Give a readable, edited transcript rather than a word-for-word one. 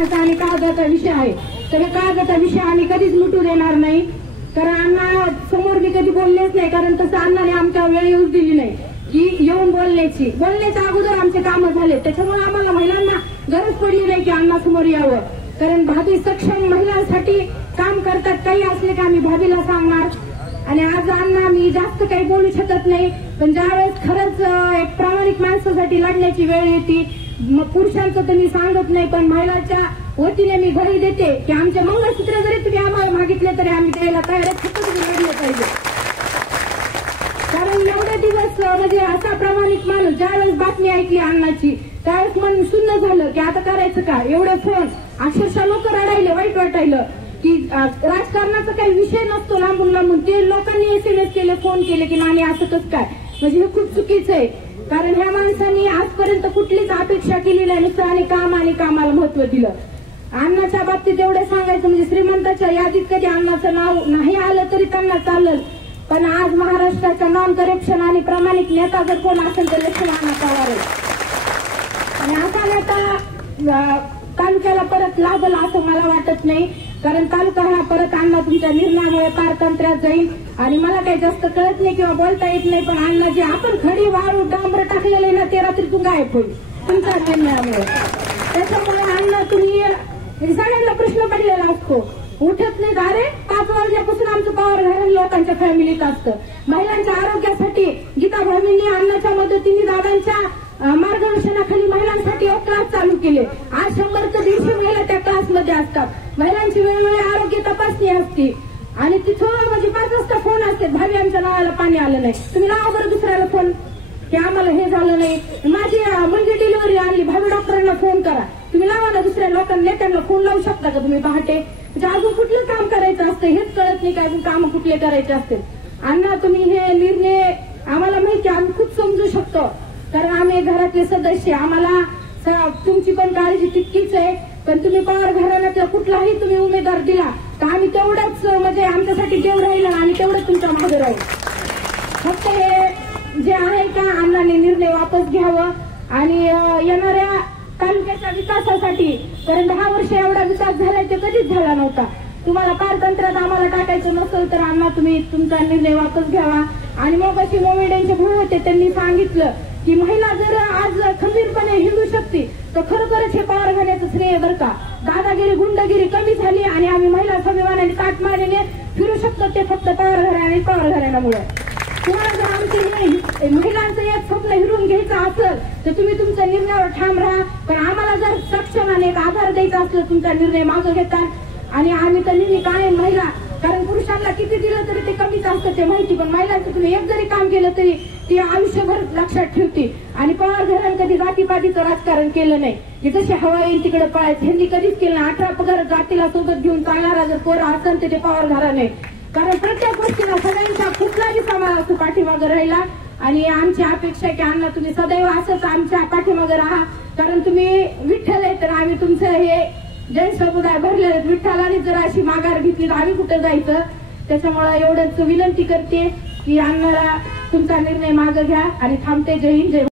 राजकारणाचा आणि कागदाचा विषय आहे. तर कागदाचा विषय आम्ही कधीच मिटू देणार नाही. कारण अण्णा समोर मी कधी बोललेच नाही, कारण तसं अण्णाने आमच्या वेळ येऊ दिली नाही की येऊन बोलण्याच्या अगोदर आमचे कामं झाले. त्याच्यामुळे आम्हाला महिलांना गरज पडली नाही की अण्णा समोर यावं. कारण भाभी सक्षम महिलांसाठी काम करतात. काही असले का आम्ही भाभीला सांगणार. आणि आज अण्णा मी जास्त काही बोलू शकत नाही, पण ज्यावेळेस खरंच एक प्रामाणिक माणसासाठी लढण्याची वेळ येते, मग पुरुषांचं तर मी सांगत नाही, पण महिलांच्या वतीने मी घरी देते की आमचे मंगळसूत्र जरी तुम्ही आम्हाला मागितले तरी आम्ही द्यायला तयार आहे. फक्त तुम्ही लढलं पाहिजे. कारण एवढे दिवस म्हणजे असा प्रामाणिक माणूस, ज्यावेळेस बातमी ऐकली अण्णाची त्यावेळेस मन शून्य झालं की आता करायचं का. एवढे फोन अक्षरशः लोक रडायले, वाईट वाटायलं की राजकारणाचा काही विषय नसतो लांबून लांबून, ते लोकांनी SMS केले, फोन केले की नानी असं कसं काय. म्हणजे हे खूप चुकीचं आहे. कारण ह्या माणसांनी आजपर्यंत कुठलीच अपेक्षा केली नाही, नुसतं आणि कामाला महत्व दिलं. अण्णाच्या बाबतीत एवढं सांगायचं म्हणजे श्रीमंताच्या यादीत कधी अण्णाचं नाव नाही आलं तरी त्यांना चाललं, पण आज महाराष्ट्राचा नॉन करप्शन आणि प्रामाणिक नेता जर कोण असेल तर लक्ष्मण अण्णा पवार आहे. आणि असा नेता तालुक्याला परत लाभला असं मला वाटत नाही. कारण तालुका हा परत अण्णा तुमच्या निर्णयामुळे पारतंत्र्यात जाईल. आणि मला काही जास्त कळत नाही किंवा बोलता येत नाही, पण अण्णा जे आपण खडी वाळू डांबर टाकलेले ना ते रात्रीतून गायब होईल तुमच्या निर्णयामुळे. त्याच्यामुळे अण्णा तुम्ही सगळ्यांना प्रश्न पडलेला असतो, उठत नाही. अरे 5 वाजल्यापासून आमचं पवार घर लोकांच्या फॅमिलीत असतं. महिलांच्या आरोग्यासाठी गीता भाऊंनी अण्णाच्या मदतीने दादांच्या मार्गदर्शनाखाली महिलांसाठी एक क्लास चालू केले. आज 100 ते 150 महिला त्या क्लासमध्ये असतात. महिलांची वेळोवेळी आरोग्य तपासणी असते आणि तिथं म्हणजे 5 वाजता फोन असते, भाभी आमच्या नळाला पाणी आलं नाही, तुम्ही लावा बरं दुसऱ्याला फोन की आम्हाला हे झालं नाही. माझी मुलगी डिलिव्हरी आणली, भाभी डॉक्टरांना फोन करा. तुम्ही लावा ना दुसऱ्या लोकांना, नेत्यांना फोन लावू शकता का तुम्ही पहाटे. म्हणजे अजून कुठलं काम करायचं असतं हेच कळत नाही, काय काम कुठले करायचे असतील. अण्णा तुम्ही हे निर्णय आम्हाला माहिती, आम्ही खूप समजू शकतो, कारण आम्ही घरातले सदस्य, आम्हाला तुमची पण काळजी तितकीच आहे. पण तुम्ही पवार घराण्यातला कुठलाही तुम्ही उमेदवार दिला तर आम्ही तेवढंच म्हणजे आमच्यासाठी देव राहिला आणि तेवढंच तुमच्या मागे राहील. फक्त हे जे आहे का अण्णांनी निर्णय वापस घ्यावं आणि येणाऱ्या तालुक्याच्या विकासासाठी, कारण 10 वर्ष एवढा विकास झालाय ते कधीच झाला नव्हता. तुम्हाला पारतंत्र्यात आम्हाला टाकायचं नसेल तर अण्णा तुम्ही तुमचा निर्णय वापस घ्यावा. आणि मग अशी मोमेडियांचे भाऊ होते, त्यांनी सांगितलं की महिला जर आज खंबीरपणे हिंदू शकते तर खरोखरच हे पवार घराण्याचं श्रेय बरं का. दादागिरी गुंडगिरी कमी झाली आणि आम्ही महिला स्वाभिमानाने काटमारीने फिरू शकतो ते फक्त पवार घराण्यामुळे. तुम्हाला जर आमची महिलांचं एक स्वप्न हिरून घ्यायचं असेल तर तुम्ही तुमच्या निर्णयावर ठाम राहा. पण आम्हाला जर सक्षम आणि एक आधार द्यायचा असलं तुमचा निर्णय मागं घेता. आणि आम्ही तर नेहमी कायम महिला, कारण पुरुषांना किती दिलं तरी ते कमीच असतं ते माहिती, पण महिलांचं तुम्ही एक जरी काम केलं तरी ती आयुष्यभर लक्षात ठेवते. आणि पवार घरानं कधी जातीपातीचं राजकारण केलं नाही की जशी हवा येईल तिकडे पळायचं, ह्यांनी कधीच केलं नाही. 18 पगार जातीला सोबत घेऊन चालणारा जर पोरं असेल तर ते पवार घराणे. कारण प्रत्येक गोष्टीला सगळ्यांच्या कुठलाही समाज पाठीमागं राहिला. आणि आमची अपेक्षा आहे की अण्णा तुम्ही सदैव असंच आमच्या पाठीमागं राहा. कारण तुम्ही विठ्ठल आहे तर आम्ही तुमचं हे जैन समुदाय भरले आहेत. विठ्ठलाने जर अशी माघार घेतली तर आम्ही कुठं जायचं. त्याच्यामुळे एवढंच विनंती करते की अण्णाला तुमचा निर्णय मागं घ्या आणि थांबते. जय हिंद, जय